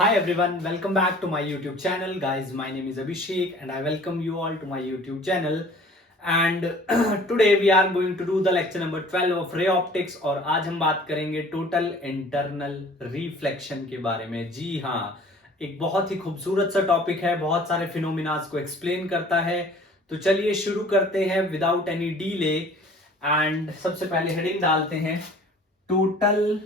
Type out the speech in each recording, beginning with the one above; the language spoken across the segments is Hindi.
Hi everyone, welcome back to my YouTube channel. Guys, my name is Abhishek and I welcome you all to my YouTube channel. And today we are going to do the lecture number 12 of ray optics और आज हम बात करेंगे टोटल इंटरनल रिफ्लेक्शन के बारे में। जी हाँ, एक बहुत ही खूबसूरत सा टॉपिक है, बहुत सारे फिनोमिनास को एक्सप्लेन करता है। तो चलिए शुरू करते हैं विदाउट एनी डीले। एंड सबसे पहले हेडिंग डालते हैं total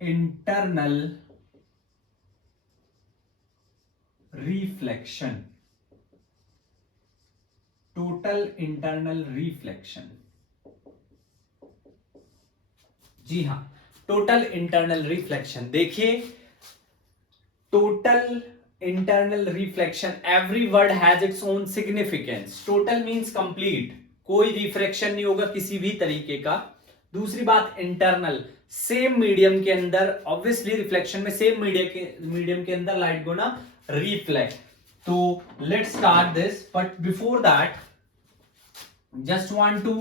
internal reflection. Total internal reflection, जी हां, टोटल इंटरनल रिफ्लेक्शन। देखिए, total internal reflection, every word has its own significance. Total means complete, कोई रिफ्लेक्शन नहीं होगा किसी भी तरीके का। दूसरी बात, इंटरनल, सेम मीडियम के अंदर, ऑब्वियसली रिफ्लेक्शन में सेम मीडियम के अंदर लाइट को ना रिफ्लेक्ट। तो let's start this, but before that just want to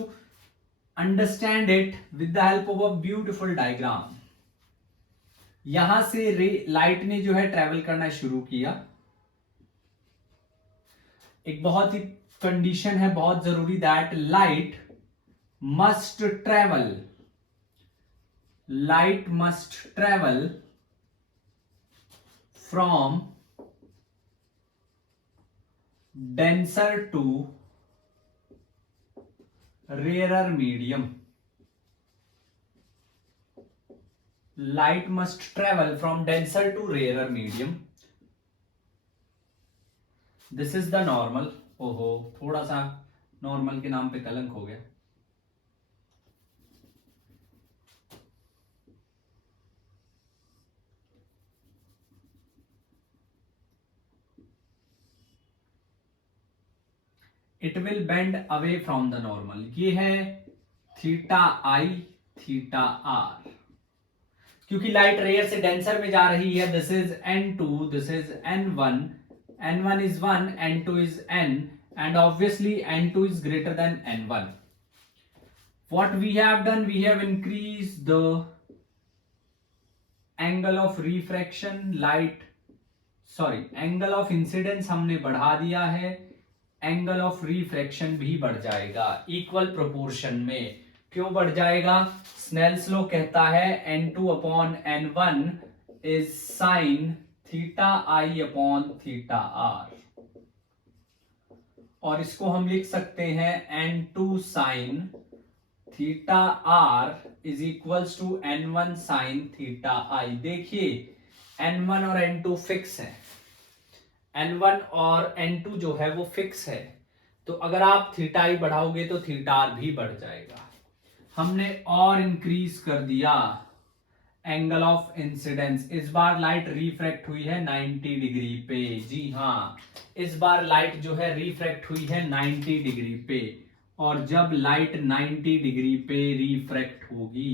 understand it with the help of a beautiful diagram. यहां से लाइट ने जो है ट्रेवल करना शुरू किया। एक बहुत ही कंडीशन है, बहुत जरूरी, that light must travel, light must travel from denser to rarer medium. Light must travel from denser to rarer medium. This is the normal. ओहो, थोड़ा सा नॉर्मल के नाम पे कलंक हो गया। It will bend away from the normal. ये है थीटा आई, थीटा आर, क्योंकि लाइट रेयर से डेंसर में जा रही है। This is N2, this is N1, N1 is 1, N2 is N, and obviously N2 is greater than N1. What we have done, we have increased the angle of refraction, angle of incidence हमने बढ़ा दिया है, एंगल ऑफ रिफ्रैक्शन भी बढ़ जाएगा इक्वल प्रोपोर्शन में। क्यों बढ़ जाएगा? स्नेल्स लॉ कहता है N2 upon N1 is sine theta i upon theta r, और इसको हम लिख सकते हैं N2 sine theta r is equals to N1 sine theta i. देखिए, N1 और N2 फिक्स है, N1 और N2 जो है वो फिक्स है, तो अगर आप थीटा आई बढ़ाओगे तो थीटा आर भी बढ़ जाएगा। हमने और इंक्रीज कर दिया एंगल ऑफ इंसिडेंस। इस बार लाइट रिफ्रैक्ट हुई है 90 डिग्री पे। जी हाँ, इस बार लाइट जो है रिफ्रैक्ट हुई है 90 डिग्री पे, और जब लाइट 90 डिग्री पे रिफ्रैक्ट होगी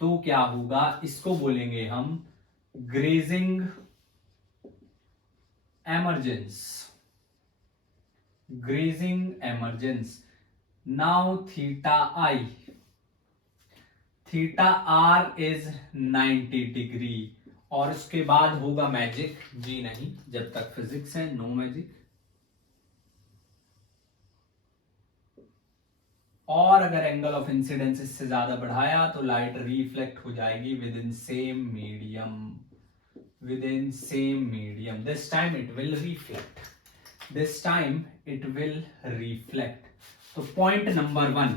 तो क्या होगा? इसको बोलेंगे हम grazing emergence. Grazing emergence. Now theta I, theta R is 90 degree, और उसके बाद होगा मैजिक। जी नहीं, जब तक फिजिक्स है नो मैजिक। और अगर एंगल ऑफ इंसिडेंस इससे ज्यादा बढ़ाया तो लाइट रिफ्लेक्ट हो जाएगी with in same medium, within same medium. This time it will reflect, this time it will reflect. So point number 1,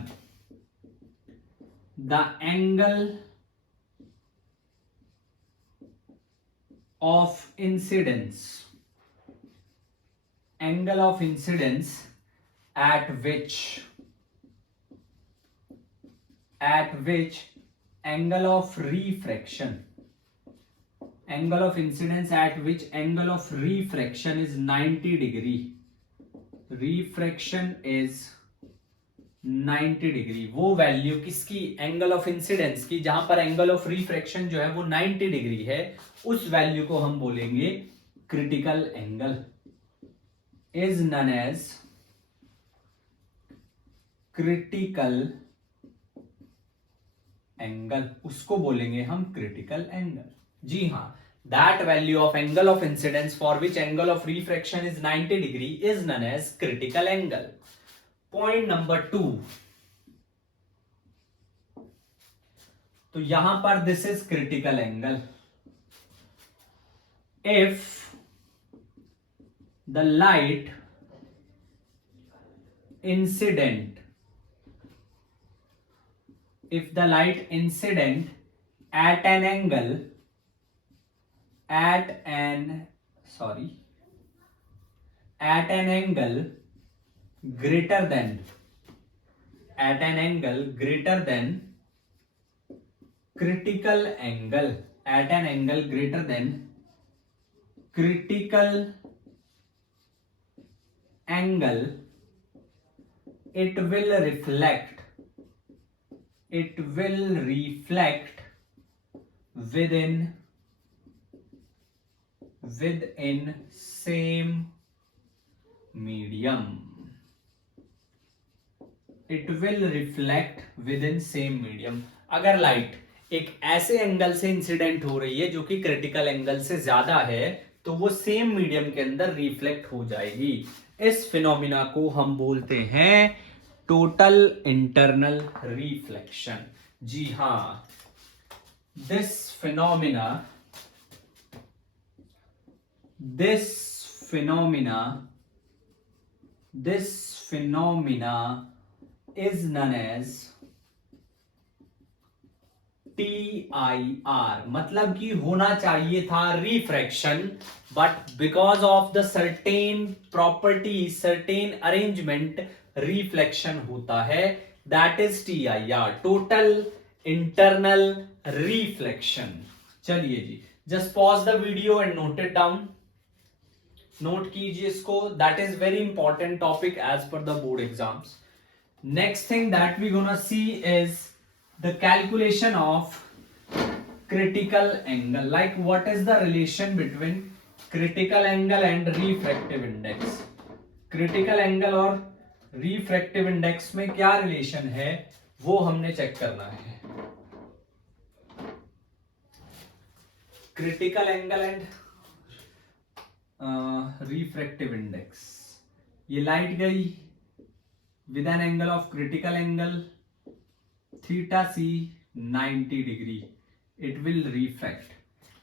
the angle of incidence, angle of incidence at which angle of refraction, angle of incidence at which angle of refraction is 90 degree. Refraction is 90 degree. वो वैल्यू किसकी? एंगल ऑफ इंसिडेंस की, जहां पर एंगल ऑफ रिफ्रैक्शन जो है वो 90 डिग्री है, उस वैल्यू को हम बोलेंगे critical angle, is known as critical angle, उसको बोलेंगे हम क्रिटिकल एंगल। जी हाँ, that value of angle of incidence for which angle of refraction is 90 degree is known as critical angle. Point number 2, तो यहां पर this is critical angle. If the light incident at an angle at an angle greater than critical angle, at an angle greater than critical angle, it will reflect within same medium. It will reflect within same medium. अगर लाइट एक ऐसे एंगल से इंसिडेंट हो रही है जो कि क्रिटिकल एंगल से ज्यादा है, तो वो सेम मीडियम के अंदर रिफ्लेक्ट हो जाएगी. इस फिनोमिना को हम बोलते हैं टोटल इंटरनल रिफ्लेक्शन. जी हाँ, this phenomena is known as TIR. मतलब कि होना चाहिए था refraction, but because of the certain property, certain arrangement, reflection होता है. That is TIR, total internal reflection. चलिए जी, just pause the video and note it down. Note कीजिए इसको. That is very important topic as per the board exams. Next thing that we're gonna see is the calculation of critical angle. Like what is the relation between critical angle and refractive index? Critical angle और refractive index में क्या relation है वो हमने चेक करना है. Critical angle and refractive index. ये लाइट गई with an angle of critical angle theta c 90 degree, it will refract.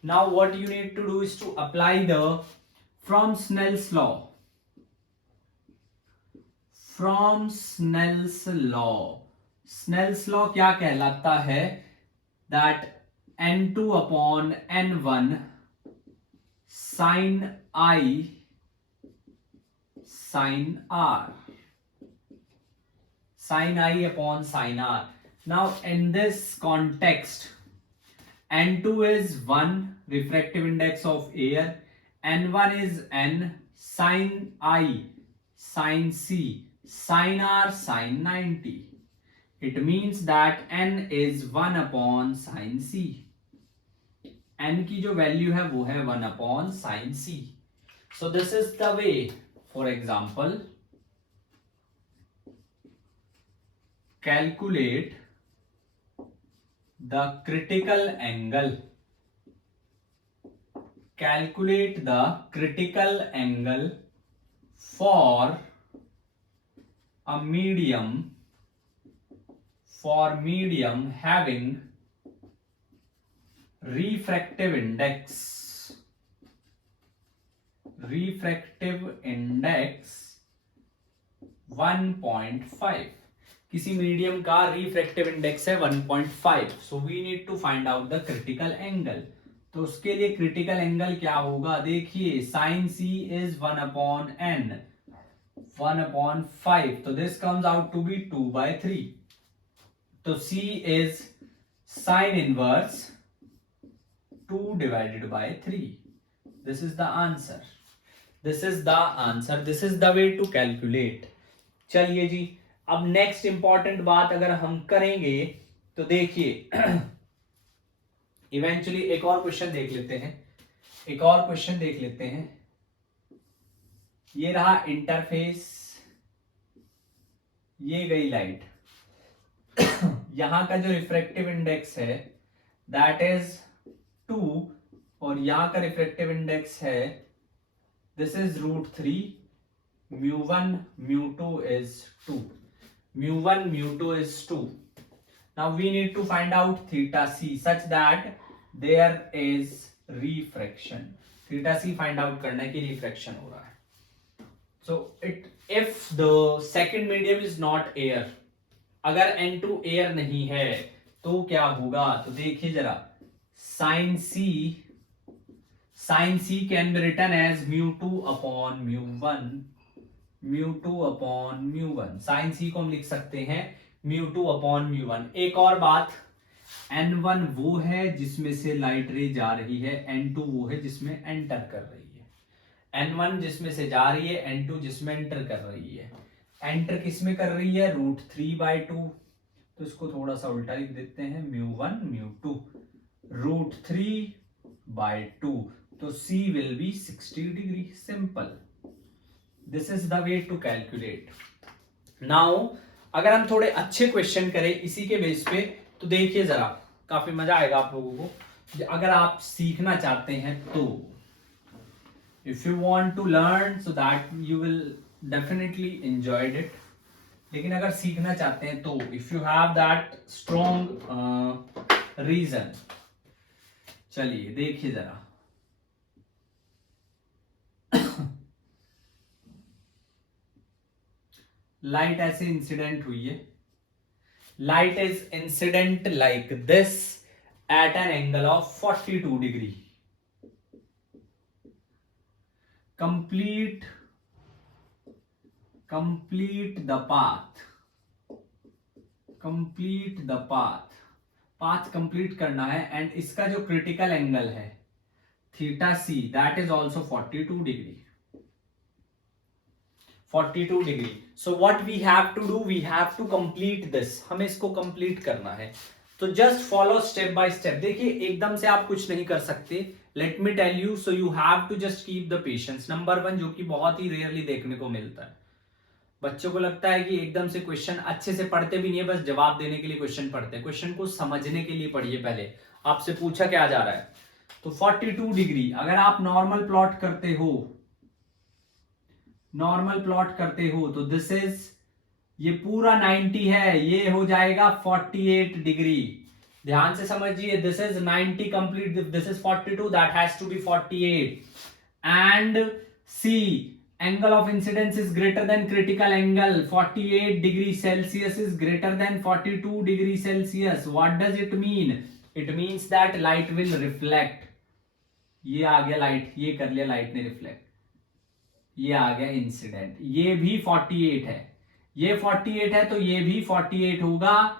Now what you need to do is to apply the from Snell's law. Snell's law क्या कहलाता है? that n2 upon n1 sin I sin r, sin I upon sin r. Now in this context, n2 is 1 refractive index of air, n1 is n, sin I sin c, sin r sin 90. It means that n is 1 upon sin c. n की जो वैल्यू है वो है 1 upon sin c. So this is the way. For example, calculate the critical angle. Calculate the critical angle for a medium having refractive index 1.5. किसी मीडियम का रिफ्रैक्टिव इंडेक्स है 1.5. So we need to find out the critical angle. तो उसके लिए क्रिटिकल एंगल क्या होगा? देखिए, sine C is 1 upon n, 1 upon 5, तो this comes out to be 2/3. तो c is sine inverse 2 divided by 3. This is the answer. This is the way to calculate. चलिए जी, अब नेक्स्ट इंपॉर्टेंट बात अगर हम करेंगे तो देखिए, इवेंचुअली एक और क्वेश्चन देख लेते हैं. ये रहा इंटरफेस, ये गई लाइट. यहां का जो रिफ्रैक्टिव इंडेक्स है दैट इज 2, और यहाँ का रिफ्रैक्टिव इंडेक्स है, this is √3, μ1 μ2 is 2, μ1 μ2 is 2. Now we need to find out theta c such that there is refraction. theta c find out करना है कि refraction हो रहा है. So if the second medium is not air, अगर N2 air नहीं है तो क्या होगा? तो देखिए जरा, sin c can be written as μ2 upon μ1, μ2 upon μ1. sin c को हम लिख सकते हैं μ2 upon μ1. एक और बात, N1 वो है जिसमें से लाइट रे जा रही है, N2 वो है जिसमें एंटर कर रही है. N1 जिसमें से जा रही है, N2 जिसमें एंटर कर रही है. एंटर किसमें कर रही है? √3/2. तो इसको थोड़ा सा उल्टा लिख देते हैं, μ1 μ2 √3/2. तो C will be 60 degree. Simple. This is the way to calculate. Now अगर हम थोड़े अच्छे क्वेश्चन करें इसी के बेस पे, तो देखिए जरा, काफी मजा आएगा आप लोगों को अगर आप सीखना चाहते हैं तो. If you want to learn so that you will definitely enjoyed it. लेकिन अगर सीखना चाहते हैं तो if you have that strong reason. चलिए देखिए जरा, लाइट ऐसे इंसिडेंट हुई है. Light is incident like this at an angle of 42 degree. Complete the path. Path complete करना है. एंड इसका जो क्रिटिकल एंगल है theta C, that is also 42 degree. 42 degree. So what we have to do, we have to complete this. हमें इसको कंप्लीट करना है. तो just follow step by step. देखिए एकदम से आप कुछ नहीं कर सकते. Let me tell you, so you have to just keep the patience. Number 1, जो कि बहुत ही रेयरली देखने को मिलता है. बच्चों को लगता है कि एकदम से क्वेश्चन अच्छे से पढ़ते भी नहीं है, बस जवाब देने के लिए क्वेश्चन पढ़ते हैं. क्वेश्चन को समझने के लिए पढ़िए. पहले आपसे पूछा क्या जा रहा है. तो 42 डिग्री अगर आप नॉर्मल प्लॉट करते हो तो दिस इज, ये पूरा 90 है, ये हो जाएगा 48 डिग्री. ध्यान से समझिए, this is 90 complete, this is 42, that has to be 48. And C, angle of incidence is greater than critical angle. 48 degree Celsius is greater than 42 degree Celsius. What does it mean? It means that light will reflect. ये आ गया लाइट, ये कर लिया लाइट ने रिफ्लेक्ट, ये आ गया इंसिडेंट. ये भी 48 है, ये 48 है, तो ये भी 48 होगा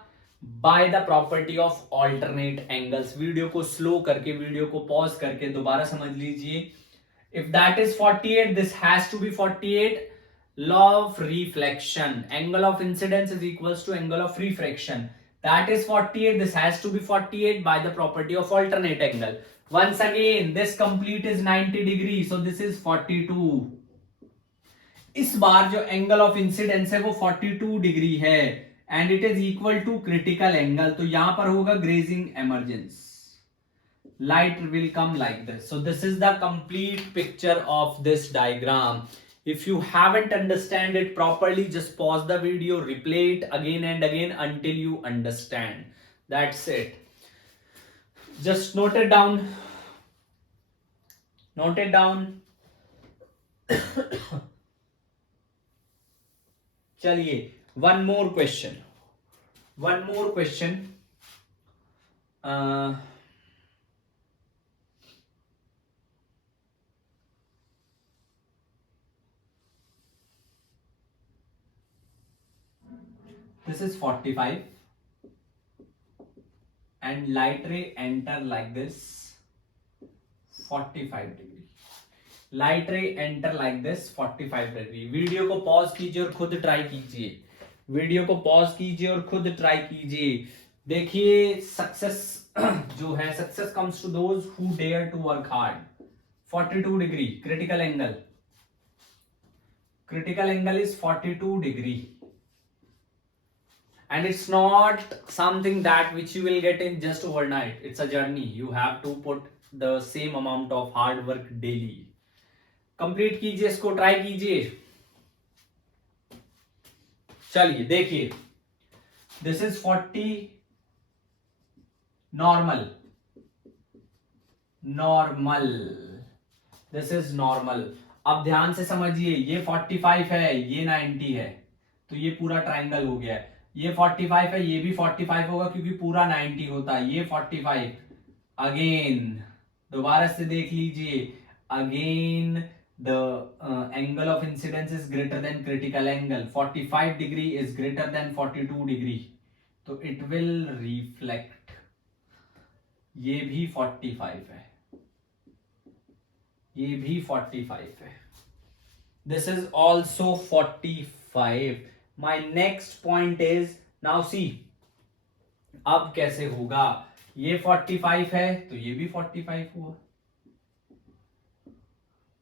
by the property of alternate angles. Video को स्लो करके, वीडियो को पॉज करके दोबारा समझ लीजिए. If that is 48, this has to be 48. Law of reflection, angle of incidence is equals to angle of refraction. That is 48, this has to be 48 by the property of alternate angle. Once again, this complete is 90 degree, so this is 42. इस बार जो एंगल ऑफ इंसिडेंस है वो 42 डिग्री है and it is equal to critical angle. तो यहां पर होगा grazing emergence. Light will come like this. So this is the complete picture of this diagram. If you haven't understand it properly, just pause the video, replay it again and again until you understand. That's it. Just note it down. Note it down. चलिए, one more question. This is 45 and light ray enter like this 45 degree. Light ray enter like this 45 degree. Video को पॉज कीजिए और खुद ट्राई कीजिए. देखिए सक्सेस जो है, success comes to those who dare to work hard. 42 degree critical angle is 42 degree. And it's not something that which you will get in just overnight. It's a journey. You have to put the same amount of hard work daily. Complete कीजिए इसको, ट्राई कीजिए। चलिए देखिए, this is 40 normal, normal, this is normal. अब ध्यान से समझिए, ये 45 है, ये 90 है, तो ये पूरा ट्राइंगल हो गया है। ये 45 है, ये भी 45 होगा क्योंकि पूरा 90 होता है। ये 45 अगेन, दोबारा से देख लीजिए, again the angle of incidence is greater than critical angle, 45 degree is greater than 42 degree, तो it will reflect। ये भी 45 है, ये भी 45 है, this is also 45। my next point is, now see, अब कैसे होगा, ये 45 है तो ये भी 45 हुआ,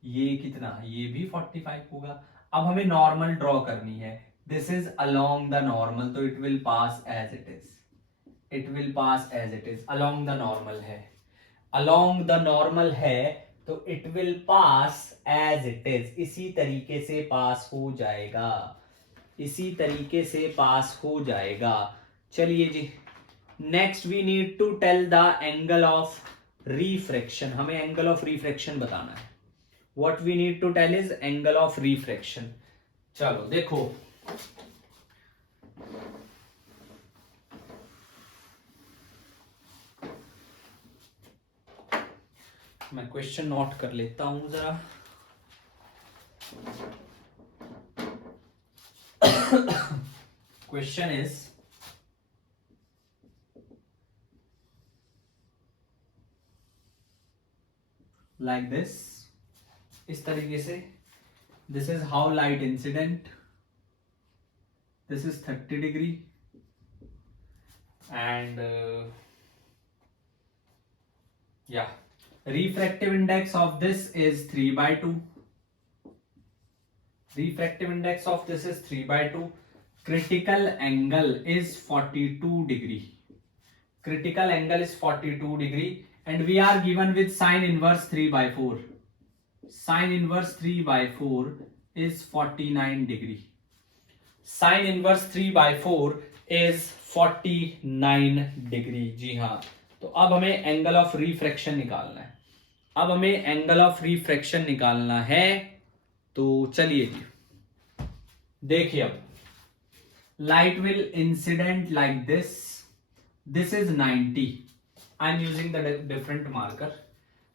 ये कितना, ये भी 45 होगा। अब हमें नॉर्मल ड्रॉ करनी है, this is along the normal, तो it will pass as it is, it will pass as it is, along the normal है, अलोंग द नॉर्मल है, तो it will pass as it is, इसी तरीके से पास हो जाएगा, इसी तरीके से पास हो जाएगा। चलिए जी, next we need to tell the angle of refraction, हमें एंगल ऑफ रिफ्रैक्शन बताना है। What we need to tell is angle of refraction। चलो देखो, मैं क्वेश्चन नोट कर लेता हूं जरा। क्वेश्चन इज लाइक दिस, इस तरीके से, this is how light incident, this is 30 degree and या refractive index of this is 3/2, refractive index of this is 3/2, critical angle is 42 degree, critical angle is 42 degree, and we are given with sine inverse 3/4, sine inverse 3/4 is 49 degree, sine inverse 3/4 is 49 degree। जी हाँ, तो अब हमें एंगल ऑफ रिफ्रैक्शन निकालना है, अब हमें एंगल ऑफ रिफ्रैक्शन निकालना है। तो चलिए जी, देखिए, अब light will incident like this, this is 90, I am using the different marker,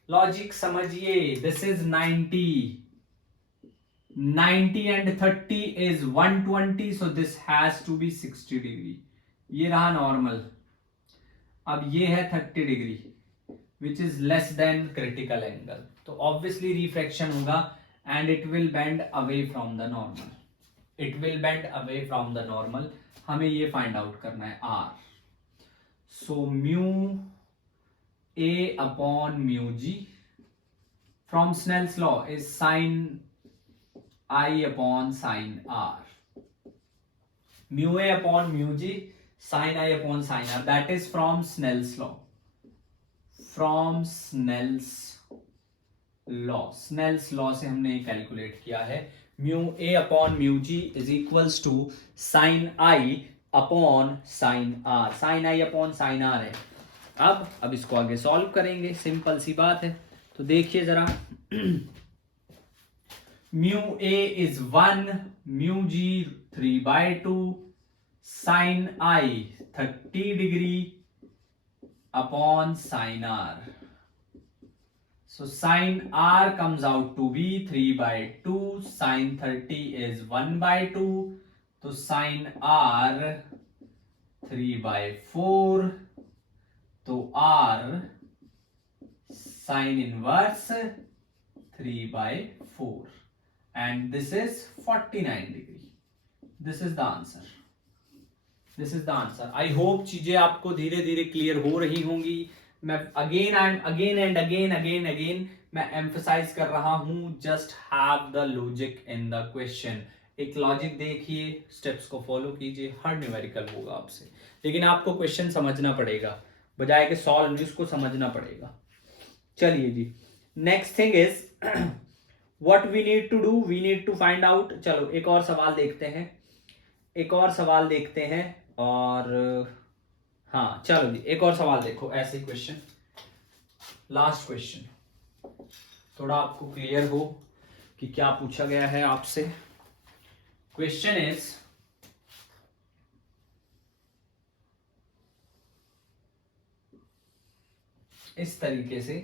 logic समझिए, this is 90, 90 and 30 is 120, so this has to be 60 degree, ये रहा नॉर्मल। अब ये है 30 degree which is less than critical angle, तो obviously refraction होगा and it will bend away from the normal, it will bend away from the normal। हमें ये find out करना है R, so mu A upon mu G from Snell's law is sin I upon sin R, mu A upon mu G sin I upon sin R, that is from Snell's law, from Snell's law, Snell's law से हमने कैलकुलेट किया है, mu A upon mu G is equals to sin I upon sin R, sin I upon sin R है। अब इसको आगे सॉल्व करेंगे, सिंपल सी बात है। तो देखिए जरा, mu A is 1, mu G 3/2, sin I 30 degree upon sin R, so sin R comes out to be 3/2, sin 30 is 1/2, तो sin R 3/4, तो R sin inverse 3/4 and this is 49 degree, this is the answer, this is the answer. I hope चीजें आपको धीरे धीरे क्लियर हो रही होंगी। मैं अगेन एंड अगेन मैं एम्फसाइज कर रहा हूं, just have the logic in the question. एक लॉजिक देखिए, स्टेप्स को फॉलो कीजिए, हर न्यूमेरिकल होगा आपसे, लेकिन आपको क्वेश्चन समझना पड़ेगा, बजाय के सॉल्व उसको समझना पड़ेगा। चलिए जी, next thing is what we need to do, we need to find out. चलो एक और सवाल देखते हैं, एक और सवाल देखते हैं। और हाँ चलो जी, एक और सवाल देखो, ऐसे क्वेश्चन, लास्ट क्वेश्चन, थोड़ा आपको क्लियर हो कि क्या पूछा गया है आपसे। क्वेश्चन इज, इस तरीके से,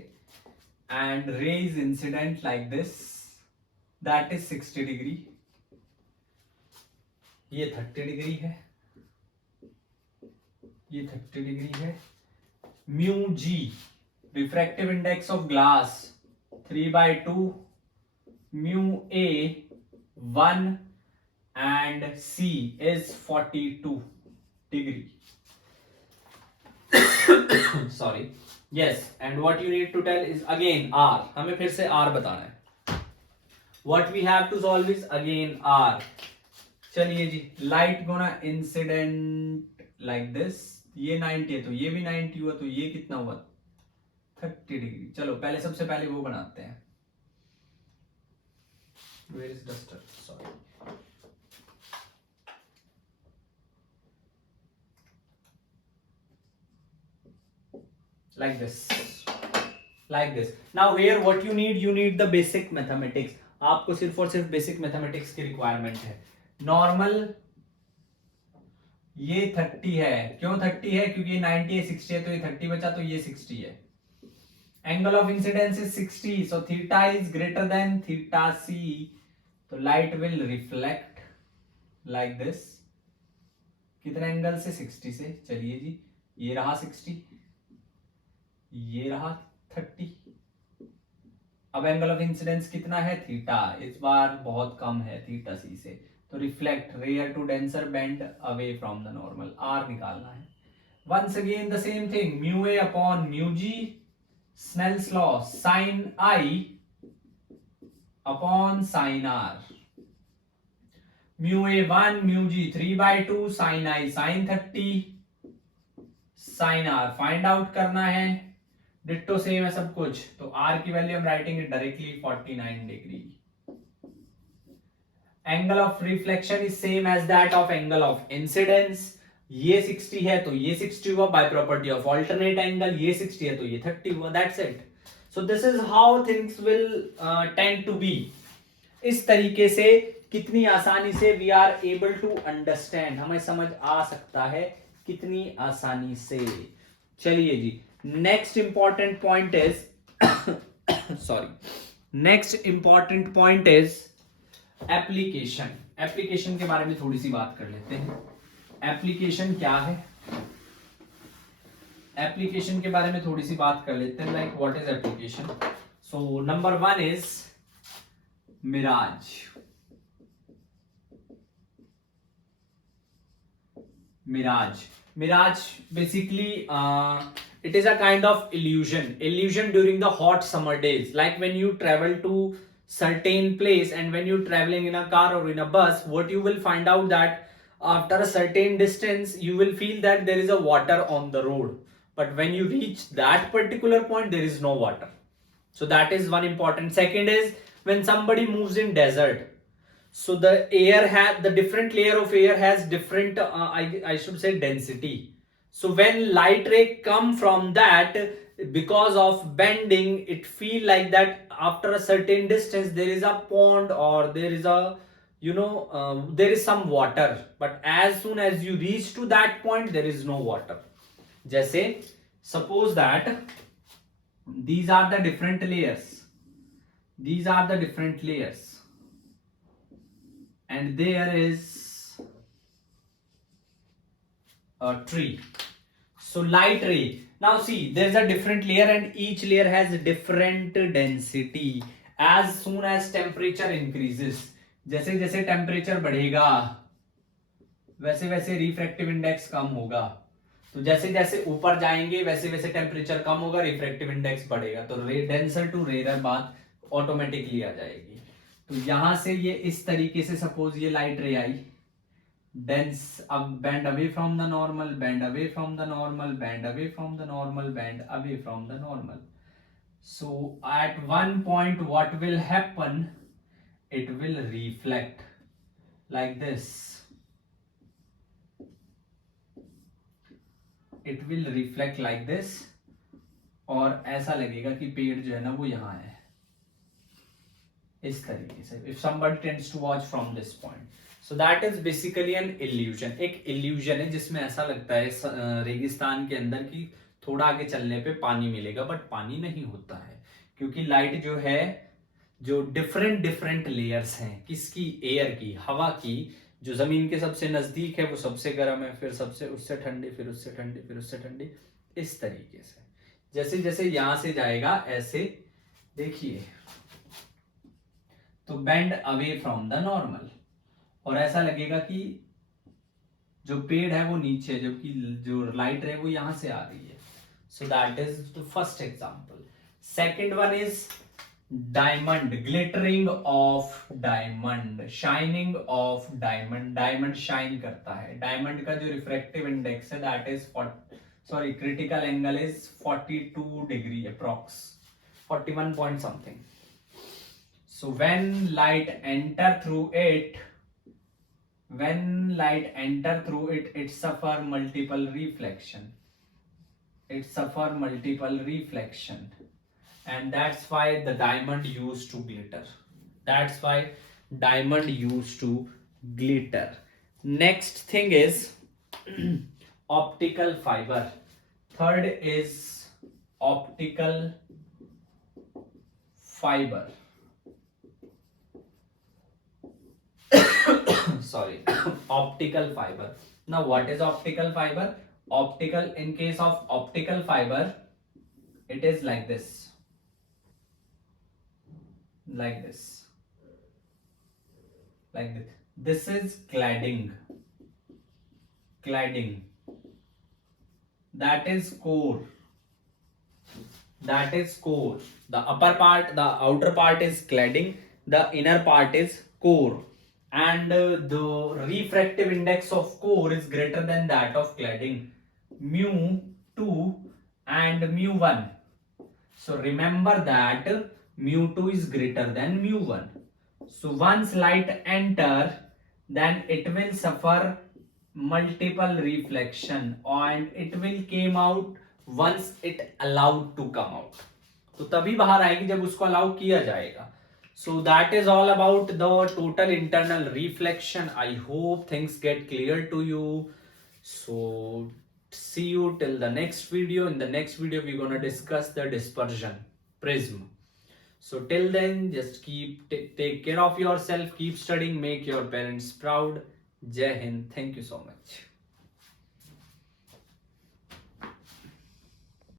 and ray is incident like this, that is 60 degree, ये 30 डिग्री है, ये 30 डिग्री है। Mu g, refractive index of glass 3/2, mu a 1 and C is 42 degree. Sorry. Yes, and what you need to tell is again R. हमें फिर से R बताना है. What we have to solve is again R. चलिए जी, light gonna incident like this. ये 90 है तो ये भी 90 हुआ, तो ये कितना हुआ 30 डिग्री। चलो पहले सबसे पहले वो बनाते हैं। Where is duster? Sorry. Like this, like this. Now here what you need the basic mathematics. आपको सिर्फ और सिर्फ बेसिक मैथमेटिक्स की रिक्वायरमेंट है। नॉर्मल ये 30 है, क्यों 30 है? क्योंकि ये 90 है, 60 है, तो ये 30 बचा, तो ये 60 है। Angle of incidence is 60, so theta is greater than theta c, तो light will reflect like this. कितने एंगल से? 60 से। चलिए जी, ये रहा 60, ये रहा 30। अब एंगल ऑफ इंसिडेंस कितना है? थीटा। इस बार बहुत कम है थीटा सी से, तो reflect rarer to denser bend away from the normal, r निकालना है। Once again the same thing, mu a upon mu g, Snell's law, sine i upon sine r. Mu a 1, mu g 3/2, sine i sine 30, sine r find out करना है। डिट्टो सेम है सब कुछ, तो आर की वैल्यू हम writing directly 49 degree. Angle of reflection is same as that of angle of incidence. ये 60 है तो ये 60 हुआ, by property of alternate angle. ये 60 है तो ये 30 हुआ, that's it. So this is how things will tend to be. इस तरीके से कितनी आसानी से we are able to understand, हमें समझ आ सकता है कितनी आसानी से। चलिए जी, next important point is sorry, next important point is application. Application के बारे में थोड़ी सी बात कर लेते हैं। एप्लीकेशन क्या है? एप्लीकेशन के बारे में थोड़ी सी बात कर लेते हैं, like what is application. So number 1 is mirage. Mirage basically it is a kind of illusion during the hot summer days, like when you travel to certain place, and when you're traveling in a car or in a bus, what you will find out that after a certain distance you will feel that there is a water on the road, but when you reach that particular point there is no water. So that is one important. Second is when somebody moves in desert, so the air has, the different layer of air has different I should say density. So when light ray come from that, because of bending, it feel like that after a certain distance there is a pond, or there is a there is some water, but as soon as you reach to that point there is no water. जैसे suppose that these are the different layers, these are the different layers, and there is a tree. So light ray, now see there is a different layer and each layer has different density. As soon as temperature increases, जैसे जैसे टेम्परेचर बढ़ेगा वैसे वैसे रिफ्रैक्टिव इंडेक्स कम होगा, तो जैसे जैसे ऊपर जाएंगे वैसे वैसे टेम्परेचर कम होगा, रिफ्रैक्टिव इंडेक्स बढ़ेगा, तो डेंसर टू रेयर बात ऑटोमेटिकली आ जाएगी। तो यहां से ये इस तरीके से, सपोज ये लाइट रे आई, dense, अब bend away from the normal, bend away from the normal, bend away from the normal, bend away from the normal, So at one point what will happen, it will reflect like this, it will reflect like this, और ऐसा लगेगा कि पेड़ जो है ना वो यहाँ है, इस तरीके से, if somebody tends to watch from this point. So that is basically an illusion. एक illusion है जिसमें ऐसा लगता है रेगिस्तान के अंदर कि थोड़ा आगे चलने पे पानी मिलेगा, बट पानी नहीं होता है, क्योंकि लाइट जो है, जो डिफरेंट डिफरेंट लेयर्स हैं किसकी, एयर की, हवा की, जो जमीन के सबसे नजदीक है वो सबसे गर्म है, फिर सबसे उससे ठंडी, फिर उससे ठंडी, फिर उससे ठंडी, इस तरीके से जैसे जैसे यहां से जाएगा ऐसे देखिए, तो bend away from the normal, और ऐसा लगेगा कि जो पेड़ है वो नीचे है, जबकि जो लाइट है वो यहां से आ रही है. So that is the first example. Second one is diamond, glittering of diamond, shining of diamond. Diamond shine करता है. डायमंड का जो रिफ्रैक्टिव इंडेक्स है that is critical angle is 42 degree approx, 41 point something. So when light enter through it, it suffer multiple reflection, and that's why the diamond used to glitter. Next thing is optical fiber. Third is optical fiber. Sorry. Optical fiber. Now what is optical fiber? In case of optical fiber, it is like this. This is cladding. That is core. The upper part, the outer part is cladding, the inner part is core, and the refractive index of core is greater than that of cladding, mu2 and mu1. So remember that mu2 is greater than mu1. So once light enter, then it will suffer multiple reflection, and it will came out once it allowed to come out. तो तभी बाहर आएगी जब उसको अलाउ किया जाएगा. So that is all about the total internal reflection. I hope things get clear to you. So see you till the next video. In the next video we're going to discuss the dispersion prism. So till then, just take care of yourself, keep studying, make your parents proud. Jai Hind. Thank you so much.